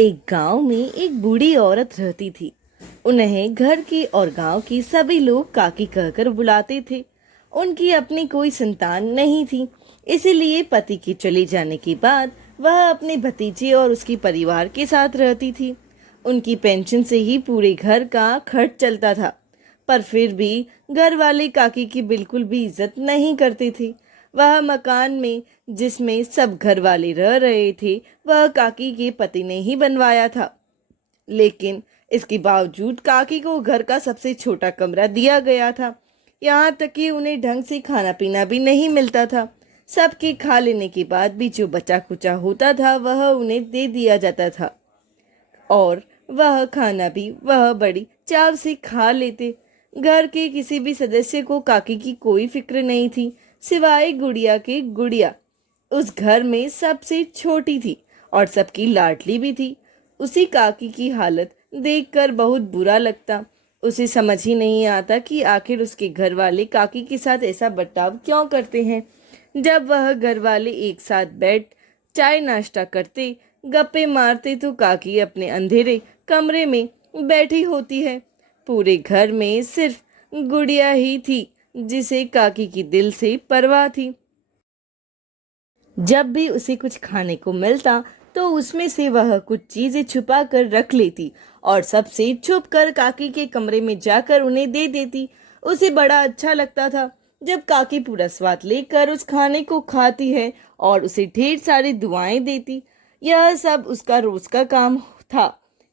एक गांव में एक बूढ़ी औरत रहती थी। उन्हें घर के और गांव के सभी लोग काकी कहकर बुलाते थे। उनकी अपनी कोई संतान नहीं थी, इसीलिए पति के चले जाने के बाद वह अपने भतीजे और उसके परिवार के साथ रहती थी। उनकी पेंशन से ही पूरे घर का खर्च चलता था, पर फिर भी घर वाले काकी की बिल्कुल भी इज्जत नहीं करते थे। वह मकान में जिसमें सब घर वाले रह रहे थे, वह काकी के पति ने ही बनवाया था। लेकिन इसके बावजूद काकी को घर का सबसे छोटा कमरा दिया गया था। यहाँ तक कि उन्हें ढंग से खाना पीना भी नहीं मिलता था। सबके खा लेने के बाद भी जो बचा कुचा होता था वह उन्हें दे दिया जाता था, और वह खाना भी वह बड़ी चाव से खा लेते। घर के किसी भी सदस्य को काकी की कोई फिक्र नहीं थी, सिवाय गुड़िया के। गुड़िया उस घर में सबसे छोटी थी और सबकी लाडली भी थी। उसी काकी की हालत देखकर बहुत बुरा लगता। उसे समझ ही नहीं आता कि आखिर उसके घर वाले काकी के साथ ऐसा बर्ताव क्यों करते हैं। जब वह घर वाले एक साथ बैठ चाय नाश्ता करते, गप्पे मारते, तो काकी अपने अंधेरे कमरे में बैठी होती है। पूरे घर में सिर्फ गुड़िया ही थी जिसे काकी की दिल से परवाह थी। जब भी उसे कुछ खाने को मिलता तो उसमें से वह कुछ चीजें छुपा कर रख लेती और सबसे छुप कर काकी के कमरे में जाकर उन्हें दे देती। उसे बड़ा अच्छा लगता था जब काकी पूरा स्वाद लेकर उस खाने को खाती है और उसे ढेर सारी दुआएं देती। यह सब उसका रोज का काम था।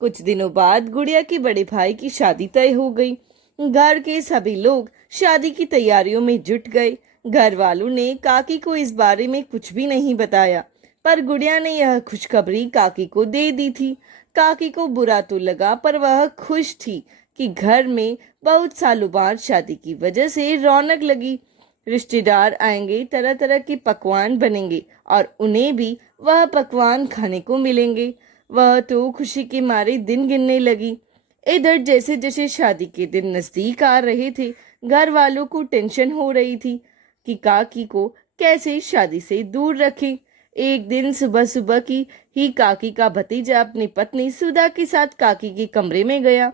कुछ दिनों बाद गुड़िया के बड़े भाई की शादी तय हो गई। घर के सभी लोग शादी की तैयारियों में जुट गए। घर वालों ने काकी को इस बारे में कुछ भी नहीं बताया, पर गुड़िया ने यह खुशखबरी काकी को दे दी थी। काकी को बुरा तो लगा, पर वह खुश थी कि घर में बहुत सालों बाद शादी की वजह से रौनक लगी। रिश्तेदार आएंगे, तरह तरह के पकवान बनेंगे और उन्हें भी वह पकवान खाने को मिलेंगे। वह तो खुशी के मारे दिन गिनने लगी। इधर जैसे जैसे शादी के दिन नजदीक आ रहे थे, घर वालों को टेंशन हो रही थी कि काकी को कैसे शादी से दूर रखें। एक दिन सुबह सुबह की ही काकी का भतीजा अपनी पत्नी सुधा के साथ काकी के कमरे में गया।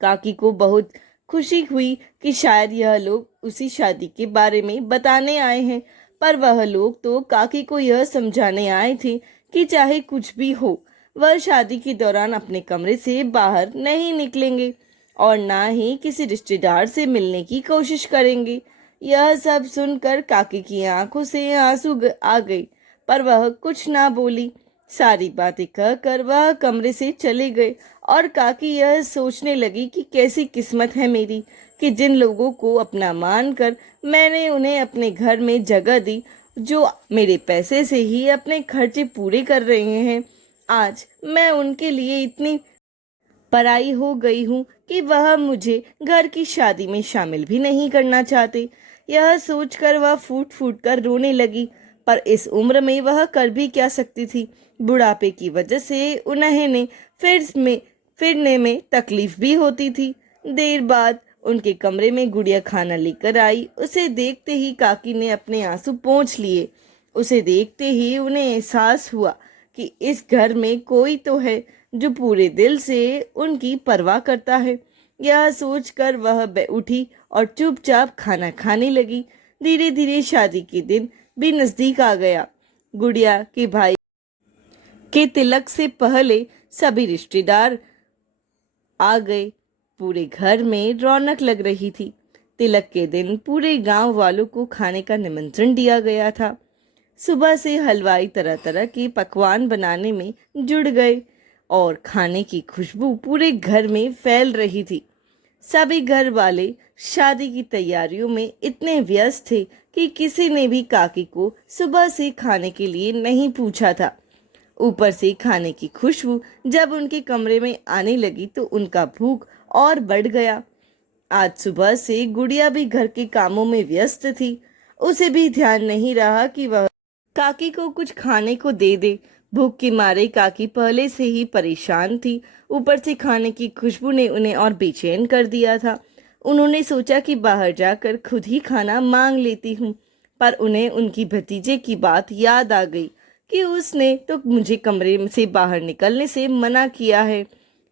काकी को बहुत खुशी हुई कि शायद यह लोग उसी शादी के बारे में बताने आए हैं, पर वह लोग तो काकी को यह समझाने आए थे कि चाहे कुछ भी हो, वह शादी के दौरान अपने कमरे से बाहर नहीं निकलेंगे और ना ही किसी रिश्तेदार से मिलने की कोशिश करेंगे। यह सब सुनकर काकी की आंखों से आंसू आ गए, पर वह कुछ ना बोली। सारी बातें कहकर वह कमरे से चले गए और काकी यह सोचने लगी कि कैसी किस्मत है मेरी कि जिन लोगों को अपना मानकर मैंने उन्हें अपने घर में जगह दी, जो मेरे पैसे से ही अपने खर्चे पूरे कर रहे हैं, आज मैं उनके लिए इतनी पराई हो गई हूँ कि वह मुझे घर की शादी में शामिल भी नहीं करना चाहते। यह सोचकर वह फूट फूट कर रोने लगी, पर इस उम्र में वह कर भी क्या सकती थी। बुढ़ापे की वजह से उन्हें फिरने में तकलीफ भी होती थी। देर बाद उनके कमरे में गुड़िया खाना लेकर आई। उसे देखते ही काकी ने अपने आंसू पोंछ लिए। उसे देखते ही उन्हें एहसास हुआ कि इस घर में कोई तो है जो पूरे दिल से उनकी परवाह करता है। यह सोचकर वह उठी और चुपचाप खाना खाने लगी। धीरे धीरे शादी के दिन भी नजदीक आ गया। गुड़िया के भाई के तिलक से पहले सभी रिश्तेदार आ गए। पूरे घर में रौनक लग रही थी। तिलक के दिन पूरे गांव वालों को खाने का निमंत्रण दिया गया था। सुबह से हलवाई तरह तरह के पकवान बनाने में जुड़ गए और खाने की खुशबू पूरे घर में फैल रही थी। सभी घर वाले शादी की तैयारियों में इतने व्यस्त थे कि किसी ने भी काकी को सुबह से खाने के लिए नहीं पूछा था। ऊपर से खाने की खुशबू जब उनके कमरे में आने लगी तो उनका भूख और बढ़ गया। आज सुबह से गुड़िया भी घर के कामों में व्यस्त थी। उसे भी ध्यान नहीं रहा कि वह काकी को कुछ खाने को दे दे। भूख के मारे काकी पहले से ही परेशान थी। ऊपर से खाने की खुशबू ने उन्हें और बेचैन कर दिया था। उन्होंने सोचा कि बाहर जाकर खुद ही खाना मांग लेती हूँ, पर उन्हें उनकी भतीजे की बात याद आ गई कि उसने तो मुझे कमरे से बाहर निकलने से मना किया है।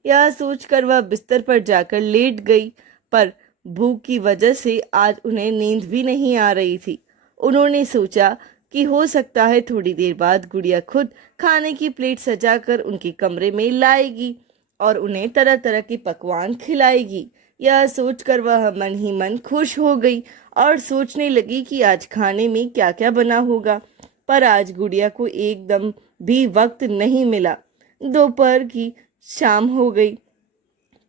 यह सोचकर वह बिस्तर पर जाकर लेट गई, पर भूख की वजह से आज उन्हें नींद भी नहीं आ रही थी। उन्होंने सोचा कि हो सकता है थोड़ी देर बाद गुड़िया खुद खाने की प्लेट सजाकर उनके कमरे में लाएगी और उन्हें तरह तरह के पकवान खिलाएगी। यह सोचकर वह मन ही मन खुश हो गई और सोचने लगी कि आज खाने में क्या क्या बना होगा। पर आज गुड़िया को एकदम भी वक्त नहीं मिला। दोपहर की शाम हो गई,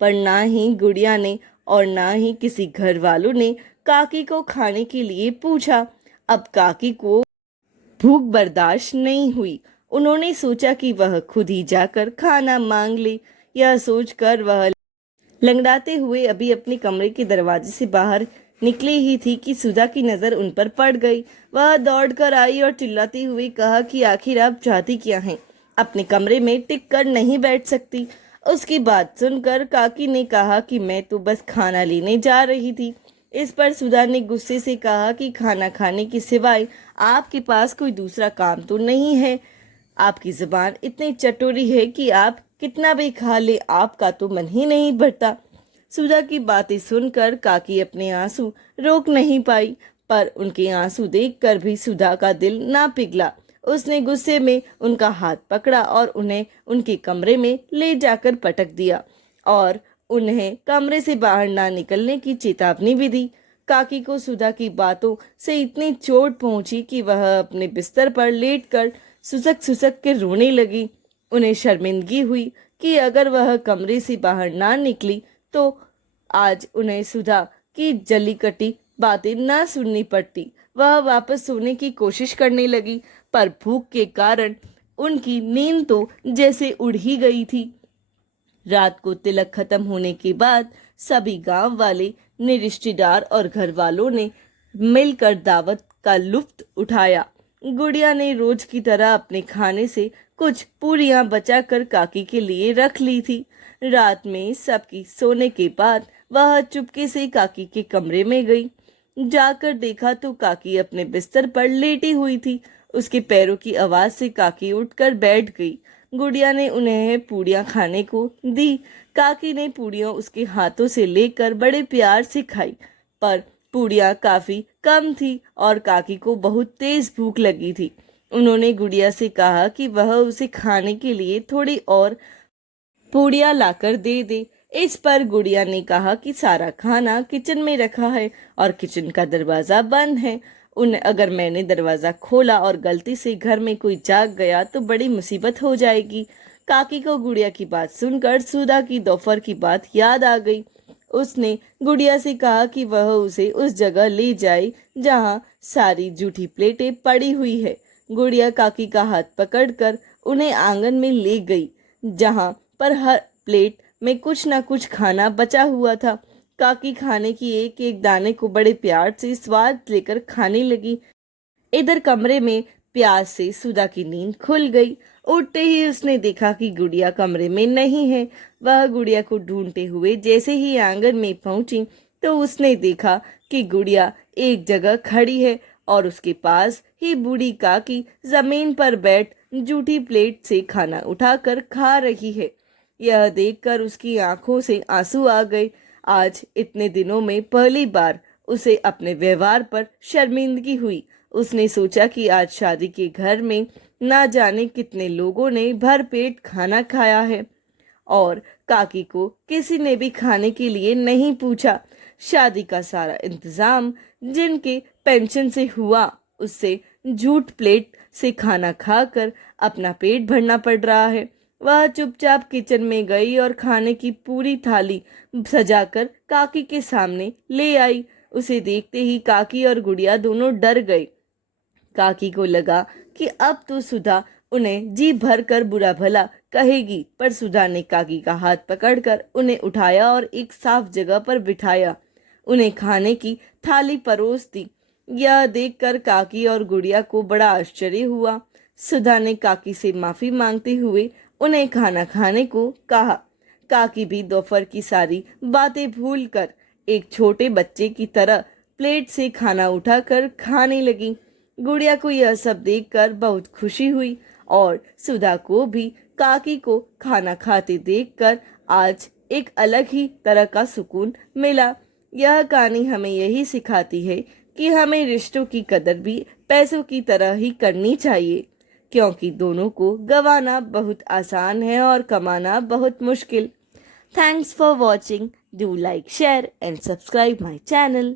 पर ना ही गुड़िया ने और ना ही किसी घर वालों ने काकी को खाने के लिए पूछा। अब काकी को भूख बर्दाश्त नहीं हुई। उन्होंने सोचा कि वह खुद ही जाकर खाना मांग ले। यह सोचकर वह लंगड़ाते हुए अभी अपने कमरे के दरवाजे से बाहर निकली ही थी कि सुधा की नज़र उन पर पड़ गई। वह दौड़कर आई और चिल्लाते हुए कहा कि आखिर आप चाहती क्या हैं? अपने कमरे में टिक कर नहीं बैठ सकती। उसकी बात सुनकर काकी ने कहा कि मैं तो बस खाना लेने जा रही थी। इस पर सुधा ने गुस्से से कहा कि खाना खाने के सिवाय आपके पास कोई दूसरा काम तो नहीं है। आपकी जुबान इतनी चटोरी है कि आप कितना भी खा ले, आपका तो मन ही नहीं भरता। सुधा की बातें सुनकर काकी अपने आंसू रोक नहीं पाई, पर उनके आंसू देखकर भी सुधा का दिल ना पिघला। उसने गुस्से में उनका हाथ पकड़ा और उन्हें उनके कमरे में ले जाकर पटक दिया और उन्हें कमरे से बाहर ना निकलने की चेतावनी भी दी। काकी को सुधा की बातों से इतनी चोट पहुंची कि वह अपने बिस्तर पर लेटकर सुसक सुसक के रोने लगी। उन्हें शर्मिंदगी हुई कि अगर वह कमरे से बाहर ना निकली तो आज उन्हें सुधा की जली कटी बातें ना सुननी पड़ती। वह वापस सोने की कोशिश करने लगी, पर भूख के कारण उनकी नींद तो जैसे उड़ ही गई थी। रात को तिलक खत्म होने के बाद सभी गांव वाले ने, रिश्तेदार और घर वालों ने मिलकर दावत का लुत्फ उठाया। गुड़िया ने रोज की तरह अपने खाने से कुछ पूरियां बचाकर काकी के लिए रख ली थी। रात में सबकी सोने के बाद वह चुपके से काकी के कमरे में गई। जाकर देखा तो काकी अपने बिस्तर पर लेटी हुई थी। उसके पैरों की आवाज से काकी उठकर बैठ गई। गुड़िया ने उन्हें पूड़ियाँ खाने को दी। काकी ने पूड़ियाँ उसके हाथों से लेकर बड़े प्यार से खाई, पर पूड़ियाँ काफ़ी कम थी और काकी को बहुत तेज भूख लगी थी। उन्होंने गुड़िया से कहा कि वह उसे खाने के लिए थोड़ी और पूड़ियाँ लाकर दे दे। इस पर गुड़िया ने कहा कि सारा खाना किचन में रखा है और किचन का दरवाज़ा बंद है। अगर मैंने दरवाज़ा खोला और गलती से घर में कोई जाग गया तो बड़ी मुसीबत हो जाएगी। काकी को गुड़िया की बात सुनकर सुधा की दोपहर की बात याद आ गई। उसने गुड़िया से कहा कि वह उसे उस जगह ले जाए जहाँ सारी जूठी प्लेटें पड़ी हुई है। गुड़िया काकी का हाथ पकड़कर उन्हें आंगन में ले गई, जहाँ पर हर प्लेट में कुछ ना कुछ खाना बचा हुआ था। काकी खाने की एक एक दाने को बड़े प्यार से स्वाद लेकर खाने लगी। इधर कमरे में प्यास से सुधा की नींद खुल गई। उठते ही उसने देखा कि गुड़िया कमरे में नहीं है। वह गुड़िया को ढूंढते हुए जैसे ही आंगन में पहुंची तो उसने देखा कि गुड़िया एक जगह खड़ी है और उसके पास ही बूढ़ी काकी जमीन पर बैठ जूठी प्लेट से खाना उठाकर खा रही है। यह देखकर उसकी आंखों से आंसू आ गए। आज इतने दिनों में पहली बार उसे अपने व्यवहार पर शर्मिंदगी हुई। उसने सोचा कि आज शादी के घर में ना जाने कितने लोगों ने भरपेट खाना खाया है और काकी को किसी ने भी खाने के लिए नहीं पूछा। शादी का सारा इंतजाम जिनके पेंशन से हुआ, उससे झूठ प्लेट से खाना खाकर अपना पेट भरना पड़ रहा है। वह चुपचाप किचन में गई और खाने की पूरी थाली सजाकर काकी के सामने ले आई। उसे देखते ही काकी और गुड़िया दोनों डर गए। काकी को लगा कि अब तो सुधा उन्हें जी भर कर बुरा भला कहेगी, पर सुधा ने काकी का हाथ पकड़कर उन्हें उठाया और एक साफ जगह पर बिठाया। उन्हें खाने की थाली परोस दी। यह देखकर काकी और गुड़िया को बड़ा आश्चर्य हुआ। सुधा ने काकी से माफी मांगते हुए उन्हें खाना खाने को कहा। काकी भी दोपहर की सारी बातें भूलकर एक छोटे बच्चे की तरह प्लेट से खाना उठाकर खाने लगी। गुड़िया को यह सब देखकर बहुत खुशी हुई और सुधा को भी काकी को खाना खाते देखकर आज एक अलग ही तरह का सुकून मिला। यह कहानी हमें यही सिखाती है कि हमें रिश्तों की कदर भी पैसों की तरह ही करनी चाहिए, क्योंकि दोनों को गंवाना बहुत आसान है और कमाना बहुत मुश्किल। Thanks for watching. Do like, share and subscribe my channel.